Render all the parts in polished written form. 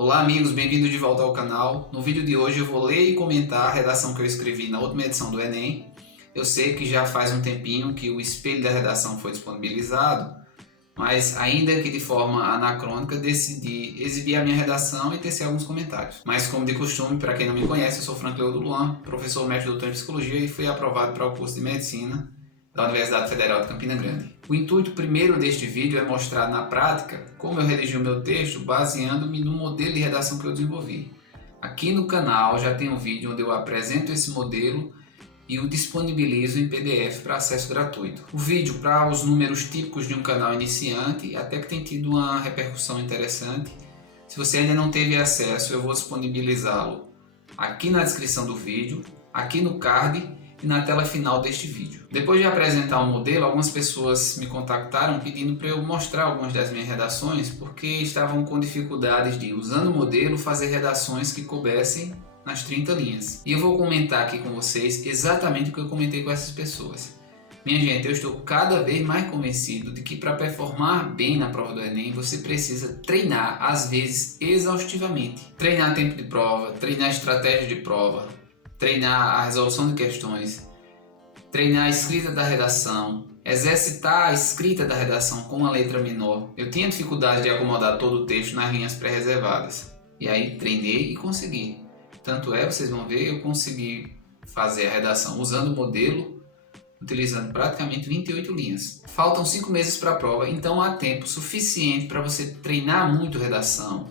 Olá amigos, bem-vindos de volta ao canal. No vídeo de hoje eu vou ler e comentar a redação que eu escrevi na última edição do Enem. Eu sei que já faz um tempinho que o espelho da redação foi disponibilizado, mas ainda que de forma anacrônica decidi exibir a minha redação e tecer alguns comentários. Mas como de costume, para quem não me conhece, eu sou Franklin Luan, professor mestre doutor em Psicologia e fui aprovado para o curso de Medicina da Universidade Federal de Campina Grande. O intuito primeiro deste vídeo é mostrar na prática como eu redigi o meu texto baseando-me no modelo de redação que eu desenvolvi. Aqui no canal já tem um vídeo onde eu apresento esse modelo e o disponibilizo em PDF para acesso gratuito. O vídeo, para os números típicos de um canal iniciante, até que tem tido uma repercussão interessante. Se você ainda não teve acesso, eu vou disponibilizá-lo aqui na descrição do vídeo, aqui no card e na tela final deste vídeo. Depois de apresentar o modelo, algumas pessoas me contactaram pedindo para eu mostrar algumas das minhas redações, porque estavam com dificuldades de, usando o modelo, fazer redações que coubessem nas 30 linhas. E eu vou comentar aqui com vocês exatamente o que eu comentei com essas pessoas. Minha gente, eu estou cada vez mais convencido de que para performar bem na prova do Enem, você precisa treinar, às vezes, exaustivamente. Treinar tempo de prova, treinar estratégia de prova, treinar a resolução de questões, treinar a escrita da redação, exercitar a escrita da redação com uma letra menor. Eu tinha dificuldade de acomodar todo o texto nas linhas pré-reservadas. E aí treinei e consegui. Tanto é, vocês vão ver, eu consegui fazer a redação usando o modelo, utilizando praticamente 28 linhas. Faltam 5 meses para a prova, então há tempo suficiente para você treinar muito redação,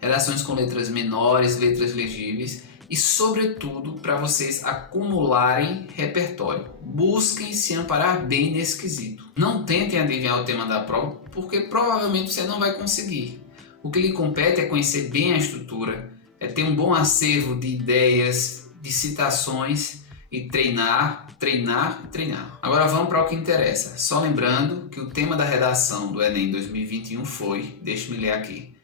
redações com letras menores, letras legíveis, e sobretudo para vocês acumularem repertório. Busquem se amparar bem nesse quesito. Não tentem adivinhar o tema da prova, porque provavelmente você não vai conseguir. O que lhe compete é conhecer bem a estrutura, é ter um bom acervo de ideias, de citações e treinar, treinar e treinar. Agora vamos para o que interessa. Só lembrando que o tema da redação do Enem 2021 foi, deixe-me ler aqui,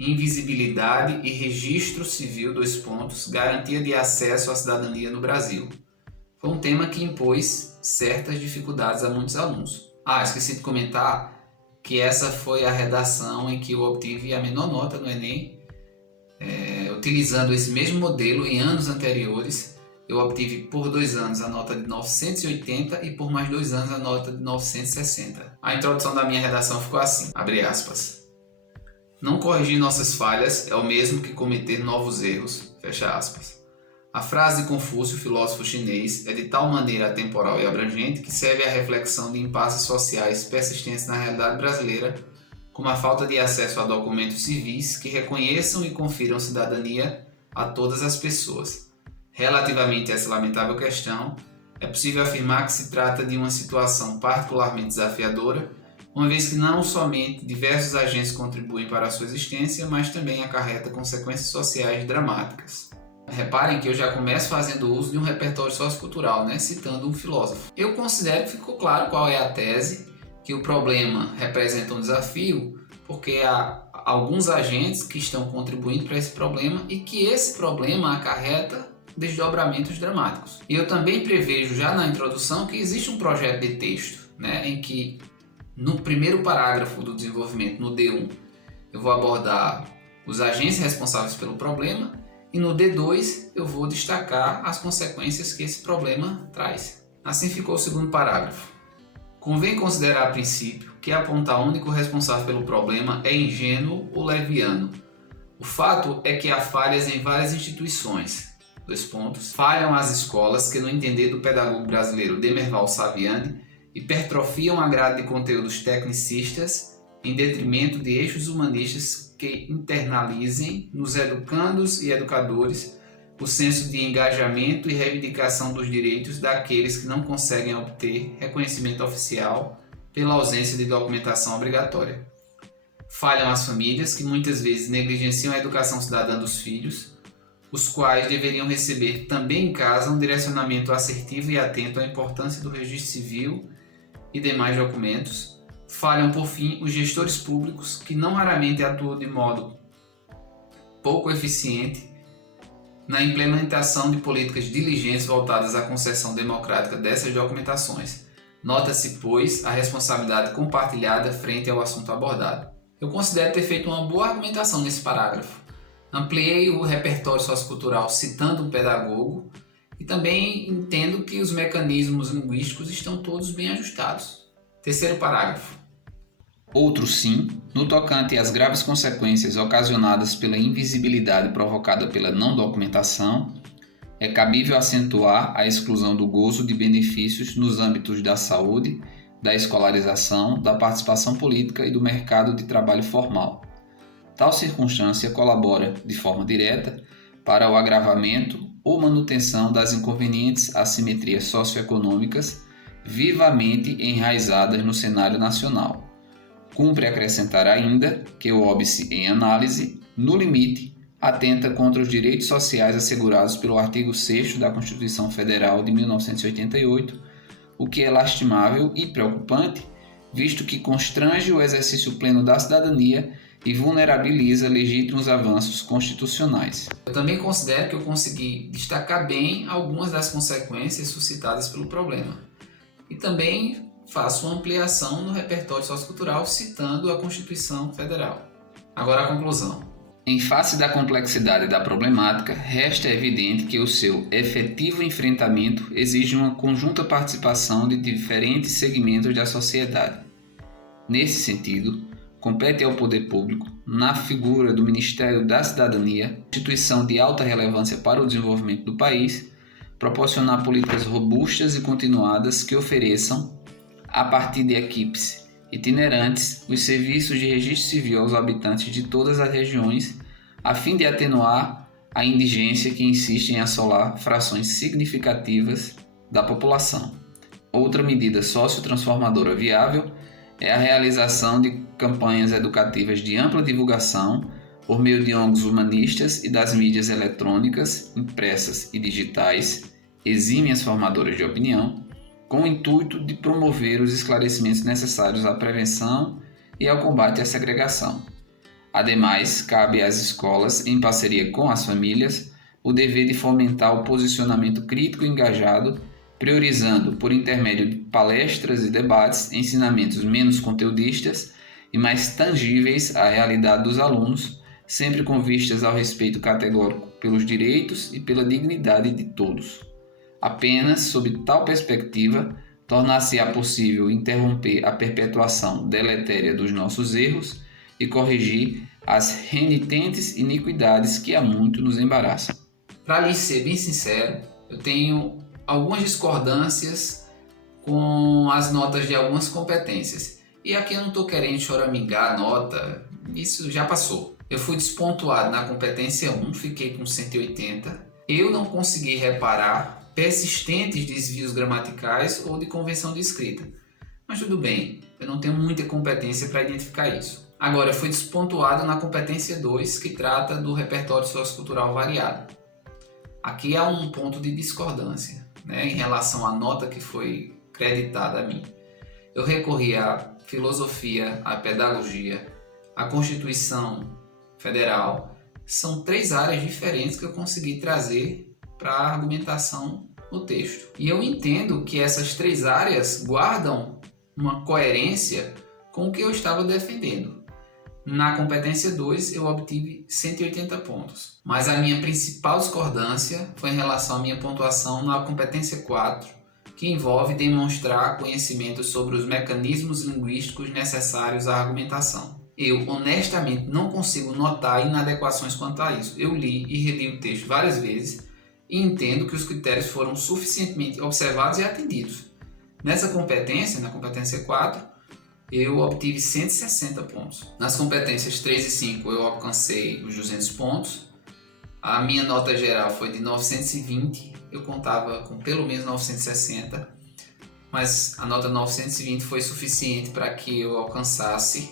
invisibilidade e registro civil, garantia de acesso à cidadania no Brasil. Foi um tema que impôs certas dificuldades a muitos alunos. Esqueci de comentar que essa foi a redação em que eu obtive a menor nota no Enem. Utilizando esse mesmo modelo em anos anteriores, eu obtive por 2 anos a nota de 980 e por mais 2 anos a nota de 960. A introdução da minha redação ficou assim, abre aspas. Não corrigir nossas falhas é o mesmo que cometer novos erros, fecha aspas. A frase de Confúcio, filósofo chinês, é de tal maneira atemporal e abrangente que serve à reflexão de impasses sociais persistentes na realidade brasileira, como a falta de acesso a documentos civis que reconheçam e confiram cidadania a todas as pessoas. Relativamente a essa lamentável questão, é possível afirmar que se trata de uma situação particularmente desafiadora, uma vez que não somente diversos agentes contribuem para a sua existência, mas também acarreta consequências sociais dramáticas. Reparem que eu já começo fazendo uso de um repertório sociocultural, citando um filósofo. Eu considero que ficou claro qual é a tese, que o problema representa um desafio, porque há alguns agentes que estão contribuindo para esse problema e que esse problema acarreta desdobramentos dramáticos. E eu também prevejo já na introdução que existe um projeto de texto, em que no primeiro parágrafo do desenvolvimento, no D1, eu vou abordar os agentes responsáveis pelo problema e no D2 eu vou destacar as consequências que esse problema traz. Assim ficou o segundo parágrafo. Convém considerar a princípio que apontar o único responsável pelo problema é ingênuo ou leviano. O fato é que há falhas em várias instituições. Falham as escolas que, no entender do pedagogo brasileiro Demerval Saviani, hipertrofiam a grade de conteúdos tecnicistas em detrimento de eixos humanistas que internalizem nos educandos e educadores o senso de engajamento e reivindicação dos direitos daqueles que não conseguem obter reconhecimento oficial pela ausência de documentação obrigatória. Falham as famílias que muitas vezes negligenciam a educação cidadã dos filhos, os quais deveriam receber também em casa um direcionamento assertivo e atento à importância do registro civil e demais documentos. Falham, por fim, os gestores públicos, que não raramente atuam de modo pouco eficiente na implementação de políticas diligentes voltadas à concessão democrática dessas documentações. Nota-se, pois, a responsabilidade compartilhada frente ao assunto abordado. Eu considero ter feito uma boa argumentação nesse parágrafo. Ampliei o repertório sociocultural citando um pedagogo e também entendo que os mecanismos linguísticos estão todos bem ajustados. Terceiro parágrafo. Outro sim, no tocante às graves consequências ocasionadas pela invisibilidade provocada pela não documentação, é cabível acentuar a exclusão do gozo de benefícios nos âmbitos da saúde, da escolarização, da participação política e do mercado de trabalho formal. Tal circunstância colabora, de forma direta, para o agravamento ou manutenção das inconvenientes assimetrias socioeconômicas vivamente enraizadas no cenário nacional. Cumpre acrescentar ainda que o óbice em análise, no limite, atenta contra os direitos sociais assegurados pelo artigo 6º da Constituição Federal de 1988, o que é lastimável e preocupante, visto que constrange o exercício pleno da cidadania e vulnerabiliza legítimos avanços constitucionais. Eu também considero que eu consegui destacar bem algumas das consequências suscitadas pelo problema. E também faço uma ampliação no repertório sociocultural citando a Constituição Federal. Agora a conclusão. Em face da complexidade da problemática, resta evidente que o seu efetivo enfrentamento exige uma conjunta participação de diferentes segmentos da sociedade. Nesse sentido, compete ao poder público, na figura do Ministério da Cidadania, instituição de alta relevância para o desenvolvimento do país, proporcionar políticas robustas e continuadas que ofereçam, a partir de equipes itinerantes, os serviços de registro civil aos habitantes de todas as regiões, a fim de atenuar a indigência que insiste em assolar frações significativas da população. Outra medida sociotransformadora viável é a realização de campanhas educativas de ampla divulgação por meio de ONGs humanistas e das mídias eletrônicas, impressas e digitais, exímias formadoras de opinião, com o intuito de promover os esclarecimentos necessários à prevenção e ao combate à segregação. Ademais, cabe às escolas, em parceria com as famílias, o dever de fomentar o posicionamento crítico e engajado, priorizando, por intermédio de palestras e debates, ensinamentos menos conteudistas e mais tangíveis à realidade dos alunos, sempre com vistas ao respeito categórico pelos direitos e pela dignidade de todos. Apenas sob tal perspectiva, tornar-se-á possível interromper a perpetuação deletéria dos nossos erros e corrigir as renitentes iniquidades que há muito nos embaraçam. Para lhe ser bem sincero, eu tenho algumas discordâncias com as notas de algumas competências. E aqui eu não estou querendo choramingar a nota, isso já passou. Eu fui despontuado na competência 1, fiquei com 180. Eu não consegui reparar persistentes desvios gramaticais ou de convenção de escrita. Mas tudo bem, eu não tenho muita competência para identificar isso. Agora, eu fui despontuado na competência 2, que trata do repertório sociocultural variado. Aqui há um ponto de discordância, em relação à nota que foi creditada a mim. Eu recorri à filosofia, à pedagogia, à Constituição Federal. São 3 áreas diferentes que eu consegui trazer para a argumentação no texto. E eu entendo que essas 3 áreas guardam uma coerência com o que eu estava defendendo. Na competência 2 eu obtive 180 pontos, mas a minha principal discordância foi em relação à minha pontuação na competência 4, que envolve demonstrar conhecimento sobre os mecanismos linguísticos necessários à argumentação. Eu, honestamente, não consigo notar inadequações quanto a isso. Eu li e reli o texto várias vezes e entendo que os critérios foram suficientemente observados e atendidos. Nessa competência, na competência 4, eu obtive 160 pontos. Nas competências 3 e 5 eu alcancei os 200 pontos. A minha nota geral foi de 920, eu contava com pelo menos 960, mas a nota 920 foi suficiente para que eu alcançasse,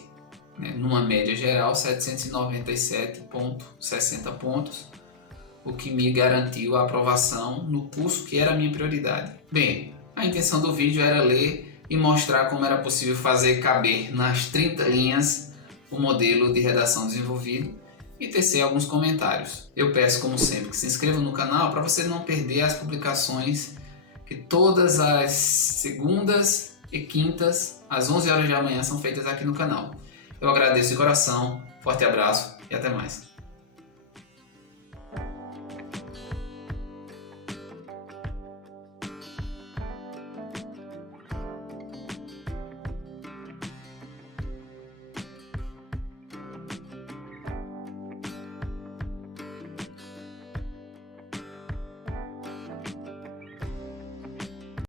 numa média geral, 797,60 pontos, o que me garantiu a aprovação no curso que era a minha prioridade. Bem, a intenção do vídeo era ler e mostrar como era possível fazer caber nas 30 linhas o modelo de redação desenvolvido e tecer alguns comentários. Eu peço, como sempre, que se inscreva no canal para você não perder as publicações que todas as segundas e quintas, às 11 horas da manhã, são feitas aqui no canal. Eu agradeço de coração, forte abraço e até mais.